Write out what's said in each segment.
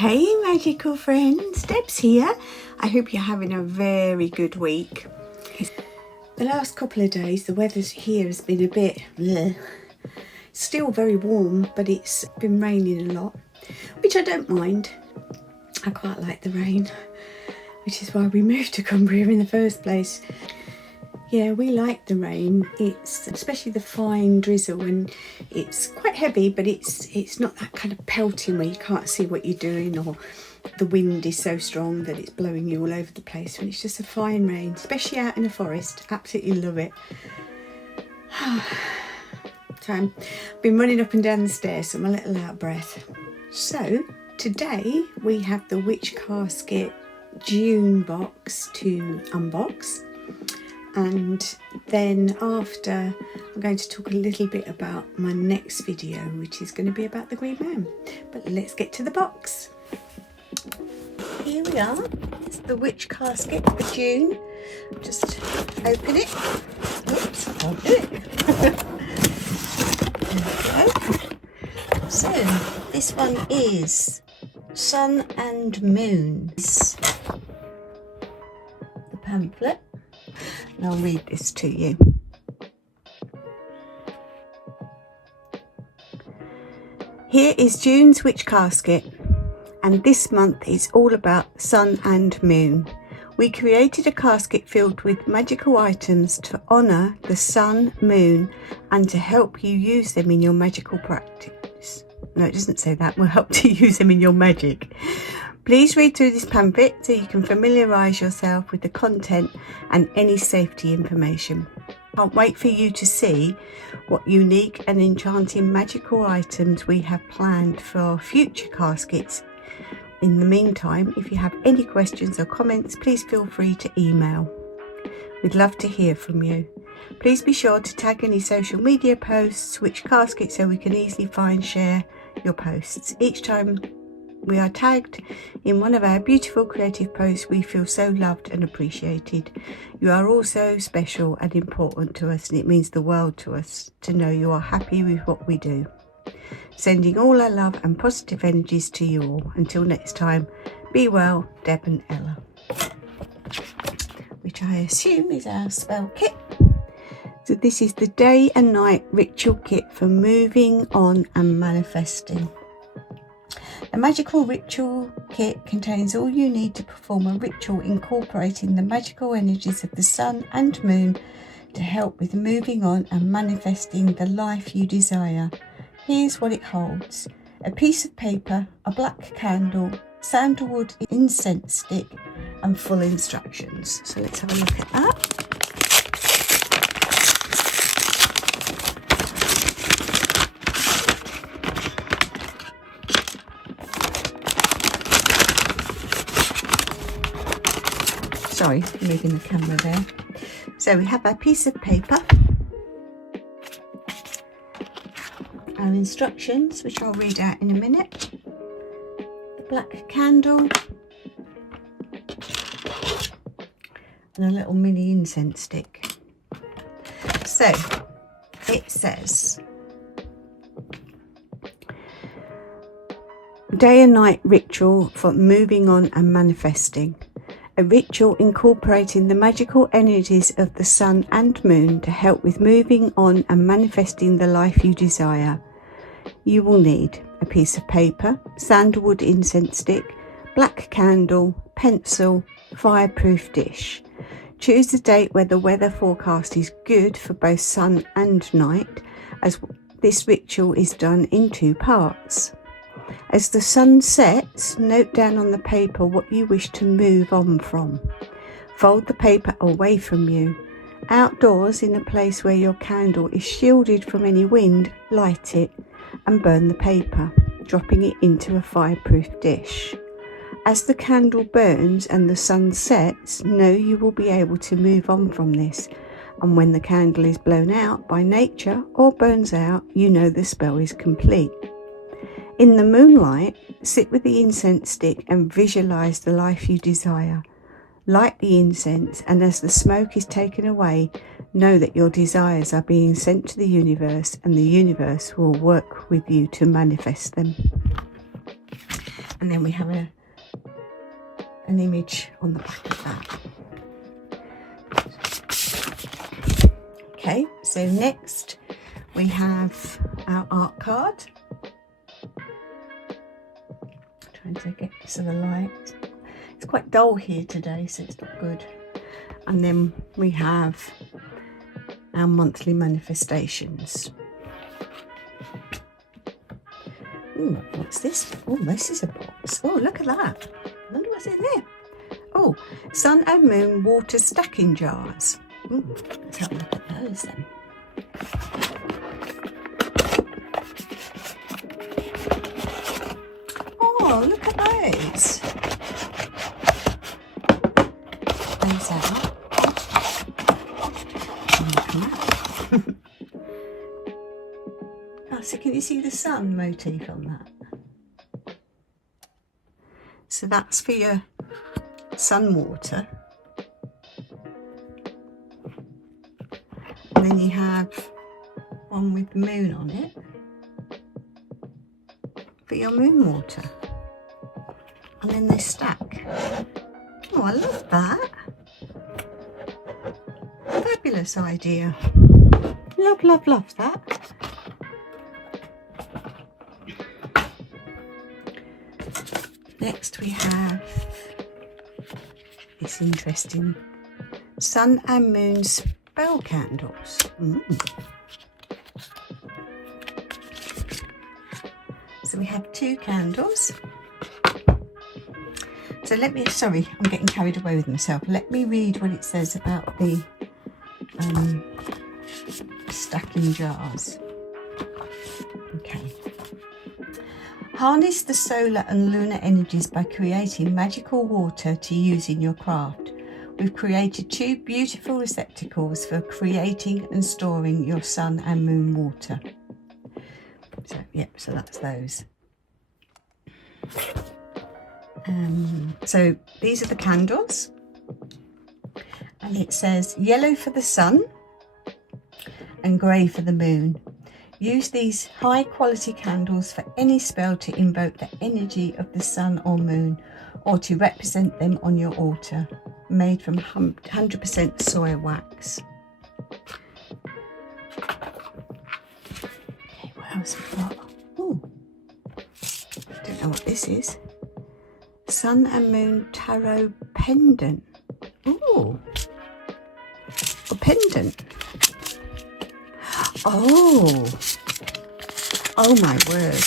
Hey magical friends, Deb's here. I hope you're having a very good week. The last couple of days the weather here has been a bit bleh. Still very warm, but it's been raining a lot, which I don't mind. I quite like the rain, which is why we moved to Cumbria in the first place. Yeah, we like the rain. It's especially the fine drizzle, and it's quite heavy, but it's not that kind of pelting where you can't see what you're doing, or the wind is so strong that it's blowing you all over the place. When it's just a fine rain, especially out in the forest, absolutely love it. So I've been running up and down the stairs, so I'm a little out of breath. So today we have the Witch Casket June box to unbox. And then after, I'm going to talk a little bit about my next video, which is going to be about the Green Man. But let's get to the box. Here we are. It's the Witch Casket for June. Just open it. Oops, I can't do it. There we go. So this one is Sun and Moon. It's the pamphlet. And I'll read this to you. Here is June's Witch Casket, and this month is all about sun and moon. We created a casket filled with magical items to honour the sun, moon, and to help you use them in your magical practice. No, it doesn't say that. We'll help to use them in your magic. Please read through this pamphlet so you can familiarise yourself with the content and any safety information. Can't wait for you to see what unique and enchanting magical items we have planned for future caskets. In the meantime, if you have any questions or comments, please feel free to email. We'd love to hear from you. Please be sure to tag any social media posts, Witch Casket, so we can easily find share your posts. Each time we are tagged in one of our beautiful creative posts, we feel so loved and appreciated. You are also special and important to us, and it means the world to us to know you are happy with what we do. Sending all our love and positive energies to you all. Until next time, be well, Deb and Ella. Which I assume is our spell kit. So this is the day and night ritual kit for moving on and manifesting. The magical ritual kit contains all you need to perform a ritual incorporating the magical energies of the sun and moon to help with moving on and manifesting the life you desire. Here's what it holds: a piece of paper, a black candle, sandalwood incense stick, and full instructions. So let's have a look at that. Sorry, moving the camera there. So we have our piece of paper, our instructions, which I'll read out in a minute, the black candle, and a little mini incense stick. So it says, day and night ritual for moving on and manifesting. A ritual incorporating the magical energies of the sun and moon to help with moving on and manifesting the life you desire. You will need a piece of paper, sandalwood incense stick, black candle, pencil, fireproof dish. Choose the date where the weather forecast is good for both sun and night, as this ritual is done in 2 parts. As the sun sets, note down on the paper what you wish to move on from. Fold the paper away from you. Outdoors, in a place where your candle is shielded from any wind, light it and burn the paper, dropping it into a fireproof dish. As the candle burns and the sun sets, know you will be able to move on from this. And when the candle is blown out by nature or burns out, you know the spell is complete. In the moonlight, sit with the incense stick and visualise the life you desire. Light the incense, and as the smoke is taken away, know that your desires are being sent to the universe, and the universe will work with you to manifest them. And then we have an image on the back of that. Okay, so next we have our art card. Trying to get some of the light. It's quite dull here today, so it's not good. And then we have our monthly manifestations. Ooh, what's this? Oh, this is a box. Oh, look at that. I wonder what's in there. Oh, sun and moon water stacking jars. Ooh, let's have a look at those then. Oh, look at those. Those out. Oh, so can you see the sun motif on that? So that's for your sun water. And then you have one with the moon on it for your moon water. And then they stack. Oh, I love that. Fabulous idea. Love, love, love that. Next we have this interesting sun and moon spell candles. So we have 2 candles. So sorry, I'm getting carried away with myself. Let me read what it says about the stacking jars. Okay. Harness the solar and lunar energies by creating magical water to use in your craft. We've created 2 beautiful receptacles for creating and storing your sun and moon water. So, yep, so that's those. So these are the candles. And it says yellow for the sun and grey for the moon. Use these high quality candles for any spell to invoke the energy of the sun or moon, or to represent them on your altar. Made from 100% soy wax. Okay, what else have we got? Oh, I don't know what this is. Sun and moon tarot pendant. Ooh, a pendant. Oh my word.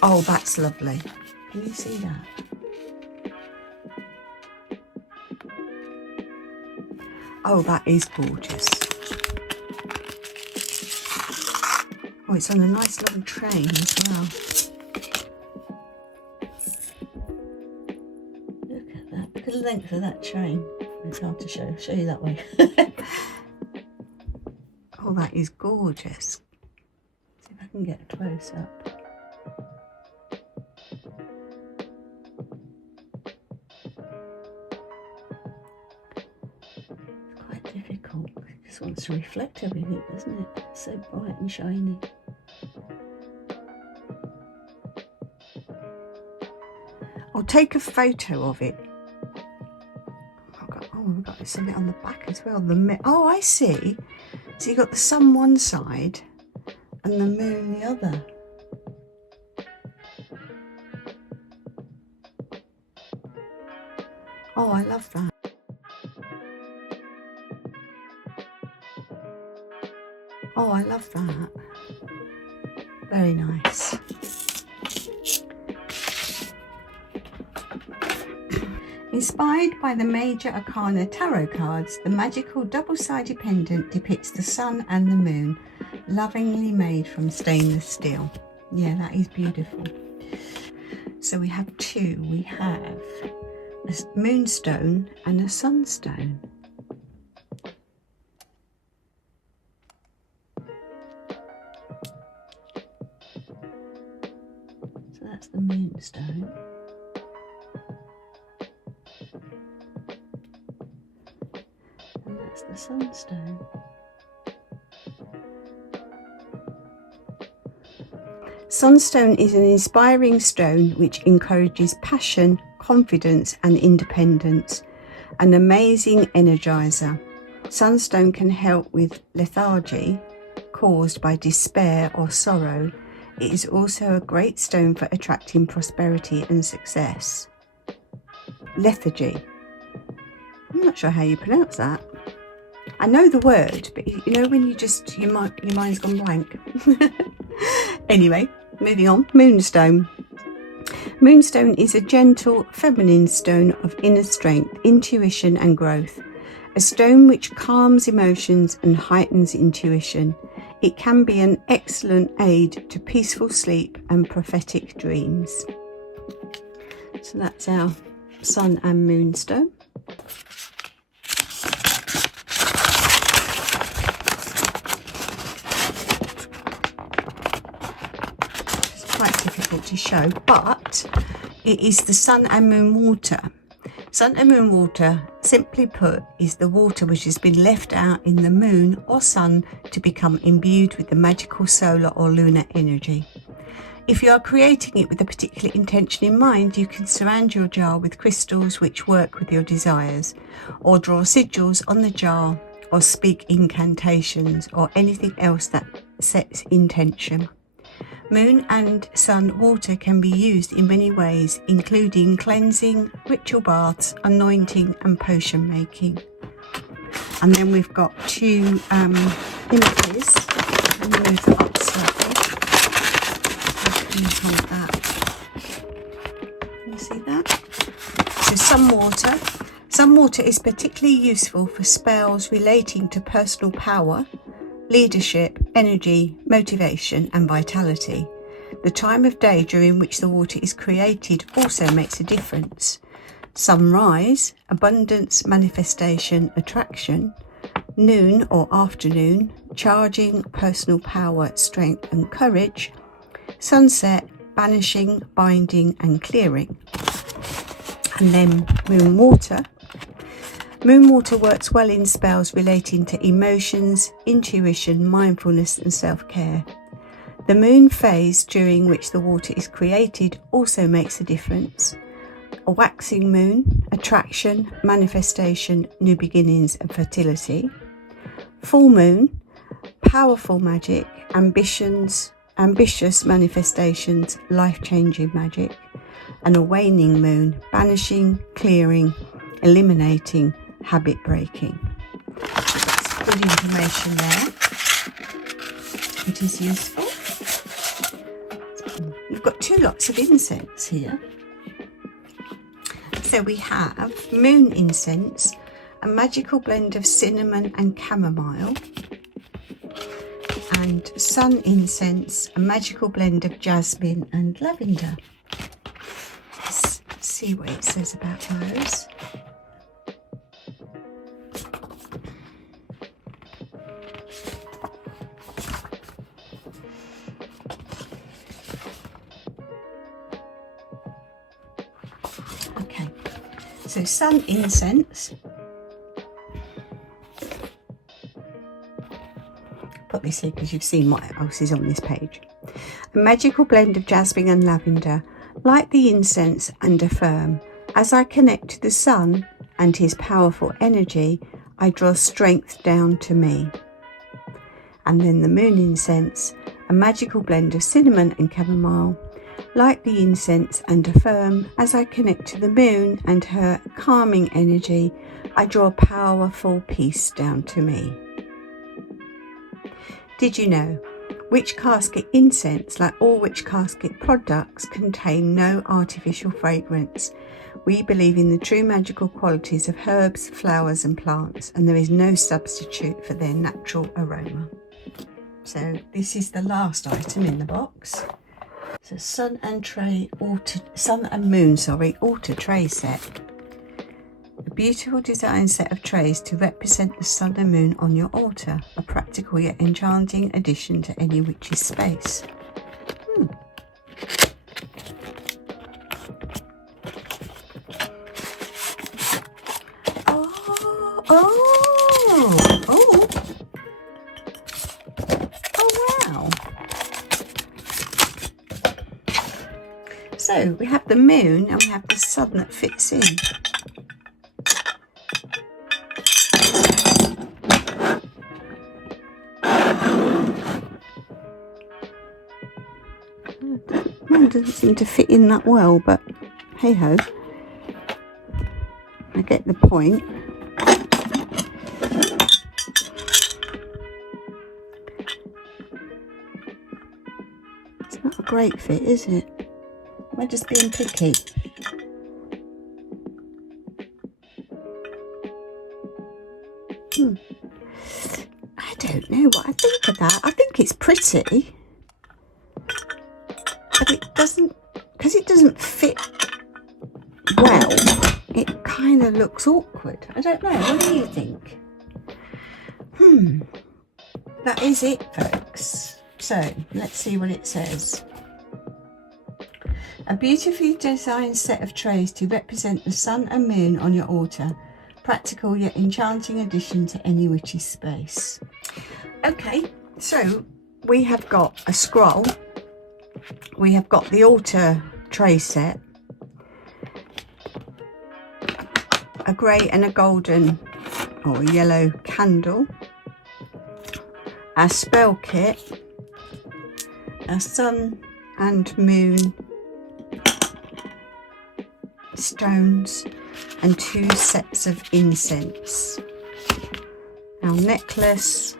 Oh, that's lovely. Can you see that? Oh, that is gorgeous. Oh, it's on a nice long train as well. Look at that. Look at the length of that train. It's hard to show you that way. Oh, that is gorgeous. See if I can get a close up. It's quite difficult. It just wants to reflect everything, doesn't it? It's so bright and shiny. I'll take a photo of it. We've got something on the back as well. Oh, I see. So you've got the sun one side and the moon the other. Oh, I love that. Oh, I love that. Very nice. Inspired by the major arcana tarot cards, the magical double-sided pendant depicts the sun and the moon, lovingly made from stainless steel. Yeah, that is beautiful. So we have 2. We have a moonstone and a sunstone. So that's the moonstone. And that's the sunstone. Sunstone is an inspiring stone which encourages passion, confidence and independence. An amazing energizer. Sunstone can help with lethargy caused by despair or sorrow. It is also a great stone for attracting prosperity and success. Lethargy. I'm not sure how you pronounce that. I know the word, but you know when your mind's gone blank. Anyway, moving on. Moonstone. Moonstone is a gentle, feminine stone of inner strength, intuition and growth. A stone which calms emotions and heightens intuition. It can be an excellent aid to peaceful sleep and prophetic dreams. So that's our sun and moonstone. Quite difficult to show, but it is the sun and moon water. Sun and moon water, simply put, is the water which has been left out in the moon or sun to become imbued with the magical solar or lunar energy. If you are creating it with a particular intention in mind, you can surround your jar with crystals which work with your desires, or draw sigils on the jar, or speak incantations, or anything else that sets intention. Moon and sun water can be used in many ways, including cleansing, ritual baths, anointing and potion making. And then we've got two images. Let me move that up slightly. Can you see that? So sun water. Sun water is particularly useful for spells relating to personal power, leadership, energy, motivation and vitality. The time of day during which the water is created also makes a difference. Sunrise, abundance, manifestation, attraction. Noon or afternoon, charging, personal power, strength and courage. Sunset, banishing, binding and clearing. And then moon water. Moon water works well in spells relating to emotions, intuition, mindfulness and self-care. The moon phase during which the water is created also makes a difference. A waxing moon, attraction, manifestation, new beginnings and fertility. Full moon, powerful magic, ambitious manifestations, life-changing magic. And a waning moon, banishing, clearing, eliminating, habit breaking. That's good information there. It is useful. You've got two lots of incense here. So we have moon incense, a magical blend of cinnamon and chamomile, and sun incense, a magical blend of jasmine and lavender. Let's see what it says about those. Okay, so sun incense. Put this here because you've seen what else is on this page. A magical blend of jasmine and lavender. Light the incense and affirm. As I connect to the sun and his powerful energy, I draw strength down to me. And then the moon incense, a magical blend of cinnamon and chamomile. Light the incense and affirm. As I connect to the moon and her calming energy, I draw powerful peace down to me. Did you know? Witch Casket incense, like all Witch Casket products, contain no artificial fragrance. We believe in the true magical qualities of herbs, flowers and plants, and there is no substitute for their natural aroma. So this is the last item in the box. So sun and moon altar tray set. A beautiful design set of trays to represent the sun and moon on your altar. A practical yet enchanting addition to any witch's space. Oh wow. So we have the moon and we have the sun that fits in. Mine doesn't seem to fit in that well, but hey ho, I get the point. It's not a great fit, is it? Am I just being picky? I don't know what I think of that. I think it's pretty, but it doesn't, because it doesn't fit well, it kind of looks awkward. I don't know, what do you think? That is it, folks. So let's see what it says. A beautifully designed set of trays to represent the sun and moon on your altar. Practical yet enchanting addition to any witchy space. Okay, so we have got a scroll. We have got the altar tray set. A grey and a golden or yellow candle. Our spell kit. Our sun and moon stones and 2 sets of incense. Our necklace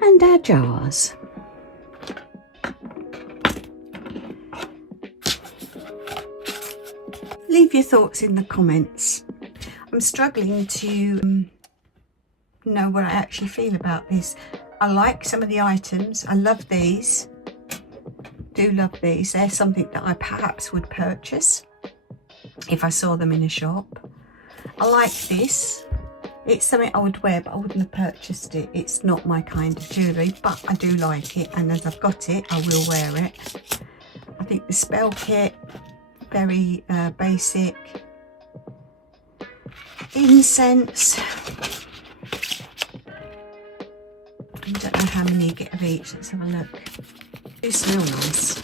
and our jars. Leave your thoughts in the comments. I'm struggling to know what I actually feel about this. I like some of the items. I love these. Do love these. They're something that I perhaps would purchase if I saw them in a shop. I like this. It's something I would wear, but I wouldn't have purchased it. It's not my kind of jewellery, but I do like it, and as I've got it, I will wear it. I think the spell kit, very basic. Incense. I don't know how many you get of each. Let's have a look. They smell nice.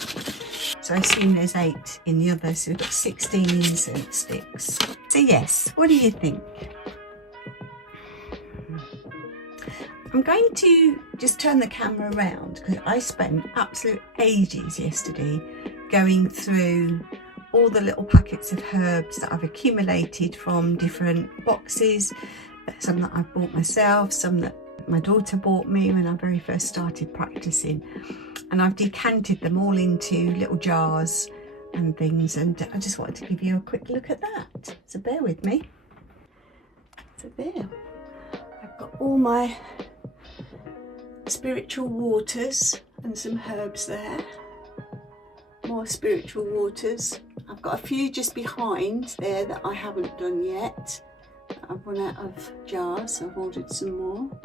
So I assume there's 8 in the other, so we've got 16 incense sticks. So yes, what do you think? I'm going to just turn the camera around because I spent absolute ages yesterday going through all the little packets of herbs that I've accumulated from different boxes. Some that I've bought myself, some that my daughter bought me when I very first started practicing, and I've decanted them all into little jars and things, and I just wanted to give you a quick look at that, so bear with me. So there, I've got all my spiritual waters and some herbs there, more spiritual waters. I've got a few just behind there that I haven't done yet. I've run out of jars, so I've ordered some more.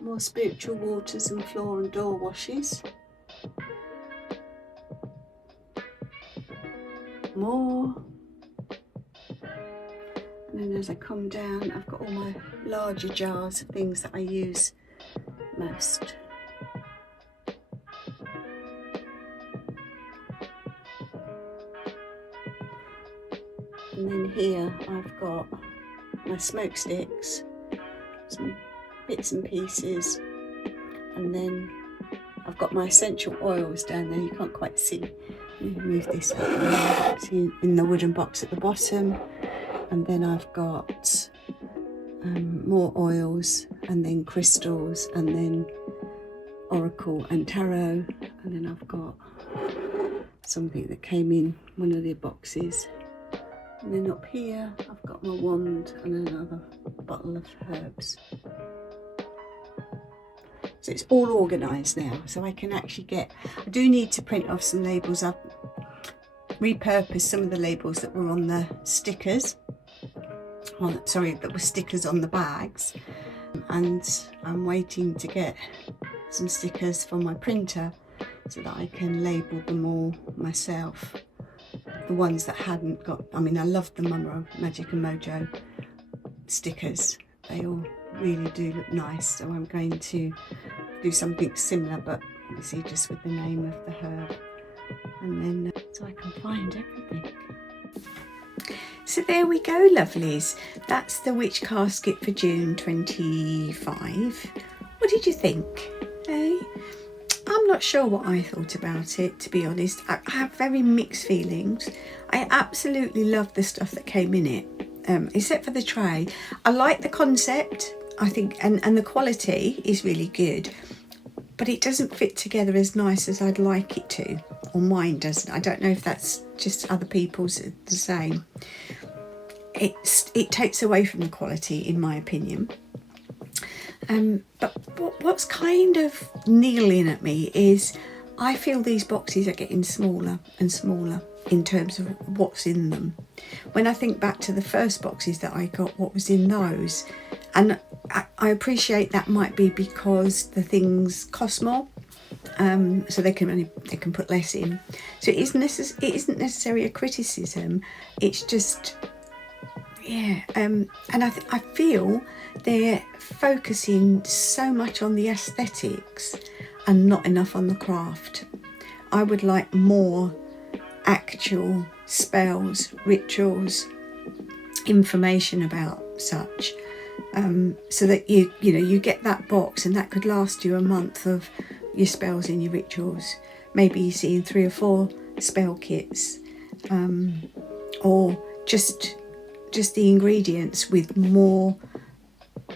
More spiritual waters and floor and door washes. More. And then as I come down, I've got all my larger jars of things that I use most. And then here I've got my smoke sticks, some bits and pieces, and then I've got my essential oils down there. You can't quite see. Let me move this up. See in the wooden box at the bottom. And then I've got more oils, and then crystals, and then oracle and tarot, and then I've got something that came in one of the boxes. And then up here I've got my wand and another bottle of herbs. So it's all organised now, so I can actually get, I do need to print off some labels. I've repurposed some of the labels that were on the stickers, that were stickers on the bags, and I'm waiting to get some stickers for my printer so that I can label them all myself. The ones that hadn't got, I mean, I love the Mumra Magic and Mojo stickers. They all really do look nice, so I'm going to do something similar, but obviously just with the name of the herb. And then so I can find everything. So there we go, lovelies. That's the witch casket for June 25. What did you think? Eh? I'm not sure what I thought about it, to be honest. I have very mixed feelings. I absolutely love the stuff that came in it, except for the tray. I like the concept, I think, and the quality is really good, but it doesn't fit together as nice as I'd like it to, or mine doesn't. I don't know if that's just other people's the same. It takes away from the quality, in my opinion. But what's kind of niggling at me is I feel these boxes are getting smaller and smaller in terms of what's in them. When I think back to the first boxes that I got, what was in those, and I appreciate that might be because the things cost more, so they can put less in. So it isn't necessarily a criticism. It's just, yeah, and I feel they're focusing so much on the aesthetics and not enough on the craft. I would like more actual spells, rituals, information about such, so that you get that box and that could last you a month of your spells and your rituals. Maybe you're seeing 3 or 4 spell kits, or just the ingredients with more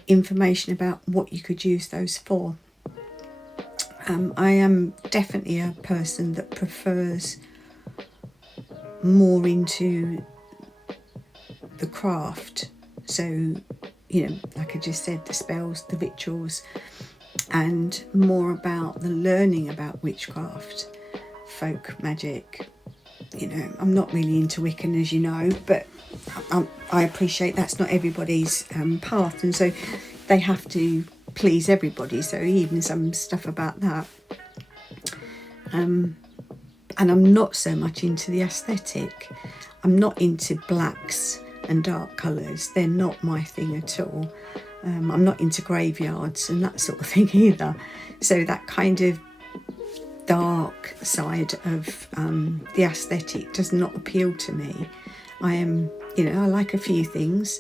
information about what you could use those for. I am definitely a person that prefers more into the craft, so like I just said, the spells, the rituals, and more about the learning about witchcraft, folk magic. I'm not really into Wiccan, as you know, but I appreciate that's not everybody's path, and so they have to please everybody, so even some stuff about that. And I'm not so much into the aesthetic. I'm not into blacks and dark colours. They're not my thing at all. I'm not into graveyards and that sort of thing either. So that kind of dark side of the aesthetic does not appeal to me. I am, I like a few things.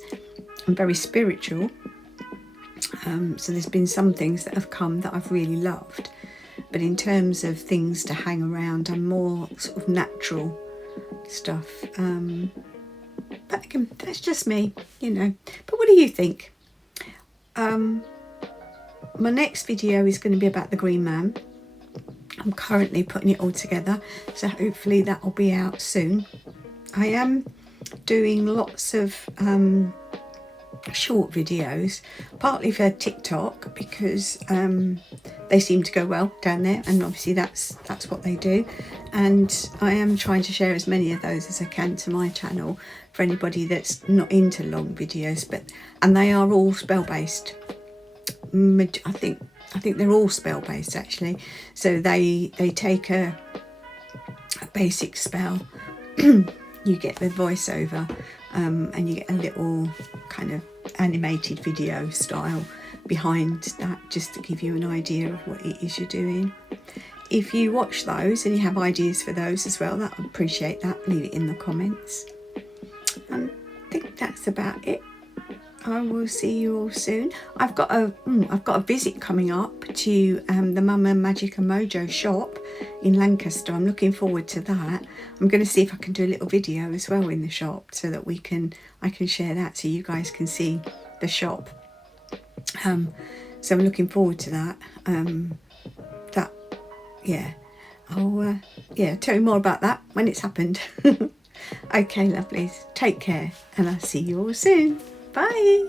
I'm very spiritual. So there's been some things that have come that I've really loved. But in terms of things to hang around, I'm more sort of natural stuff. But again, that's just me, But what do you think? My next video is going to be about the Green Man. I'm currently putting it all together, so hopefully that will be out soon. I am doing lots of short videos, partly for TikTok, because they seem to go well down there, and obviously that's what they do, and I am trying to share as many of those as I can to my channel for anybody that's not into long videos. And they are all spell based. I think they're all spell based, actually. So they take a basic spell, you get the voiceover, and you get a little kind of animated video style behind that, just to give you an idea of what it is you're doing. If you watch those and you have ideas for those as well, I'd appreciate that. Leave it in the comments. And I think that's about it. I will see you all soon. I've got a visit coming up to the Mama Magica Mojo shop in Lancaster. I'm looking forward to that. I'm going to see if I can do a little video as well in the shop, so that I can share that, so you guys can see the shop. So I'm looking forward to that. I'll tell you more about that when it's happened. Okay, lovelies, take care, and I'll see you all soon. Bye.